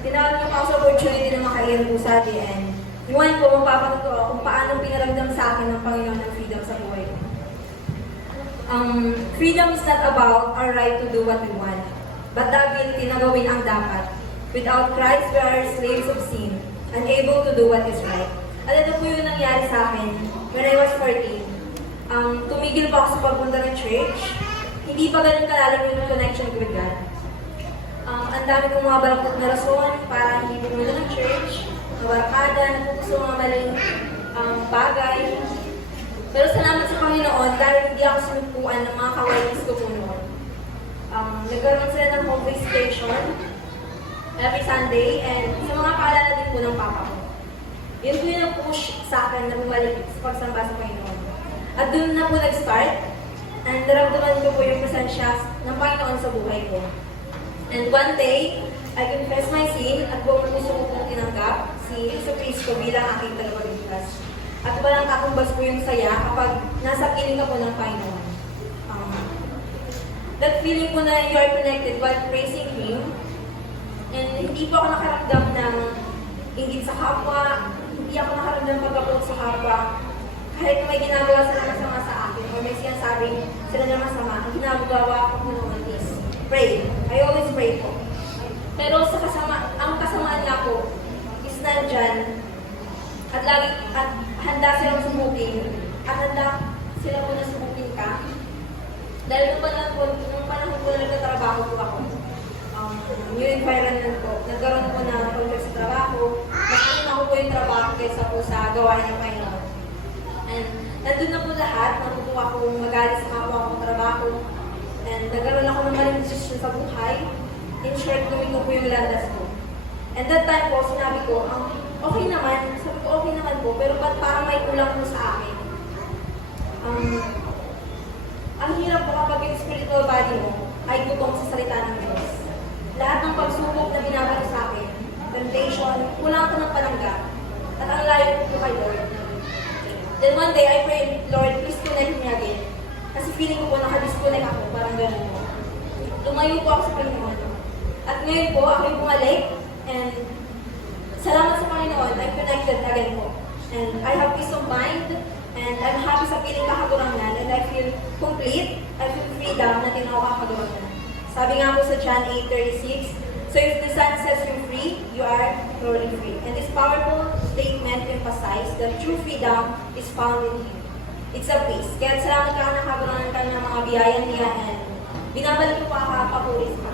tinawag niyo pa ako sa opportunity na makailan po sa atin. And iwan ko, mapapatuto ako kung paano pinaramdam sa akin ng Panginoon ng freedom sa buhay ko. Freedom is not about our right to do what we want, but the ability na gawin ang dapat. Without Christ, we are slaves of sin, unable to do what is right. At ito po yung nangyari sa akin when I was 14. Tumigil pa ako sa pagpunta ng church. Hindi pa ganun kalalim yung connection ko with God. Ang dami kong mga balakot na rason para hindi pumunta ng church, nabarkada, napupuso mga maling bagay. Pero salamat sa Panginoon dahil hindi ako sinupuan ng mga kawainis ko po noon. Nagkaroon sila ng home visitation every Sunday and sa mga paalala din po ng papa ko. Yun po yung nag-push sa akin na bumalik sa pagsamba sa Panginoon. At doon na po nag-start and naramdaman ko po yung presensya ng Panginoon sa buhay ko. And one day, I confess my sin at buong puso ko pong tinanggap si Jesucristo bilang aking tagapagligtas. At walang kakumbas po yung saya kapag nasa piling ka po ng Panginoon. That feeling po na you are connected while praising Him, and hindi po ako nakaramdam ng inggit sa kapwa, hindi ako nakaramdam ng pagkapot sa kapwa. Kahit may ginagawa sila masama sa akin, or may sinasabing sila na masama, ang ginagawa ko po noon is pray. I always pray po. Pero ang kasamaan nga po is nandyan at handa silang sumukin at handa sila po na sumukin ka. Dahil nung panahon po na nagtatrabaho po ako, new environment po, nagkaroon po na project sa trabaho, mas ako po yung trabaho kaysa po sa gawain ng Panginoon. And nandun na po lahat, natutuwa akong magalit sa kapwa akong trabaho, and nagkaroon ako ng maling desisyon sa buhay. In short, gawin ko po yung landas ko. And that time po, sinabi ko, okay naman, sabi ko okay naman po, pero ba't parang may kulang po sa akin? Ang hirap po kapag yung spiritual body mo ay gutong sa salita ng Diyos. Lahat ng pagsubok na binabalik sa akin, temptation, kulang ko ng pananggap, at ang layo ko kay Lord. Then one day, I prayed, Lord, please connect me again. Kasi feeling ko po nakadisconnect ako, parang gano'n po. Tumayo po ako sa Panginoon. At ngayon po, ako yung bumalik, and salamat sa Panginoon, I'm connected again po. And I have peace of mind, and I'm happy sa piling kakagurangan, and I feel complete, I feel freedom na tinawag kakagurangan. Sabi nga po sa John 8:36, so if the Son sets you free, you are truly free. And this powerful statement emphasizes that true freedom is found in Him. It's a peace. Kaya salamat ka na kakagurangan ka ng mga biyaya niya, and binabalik ko pa papuri sa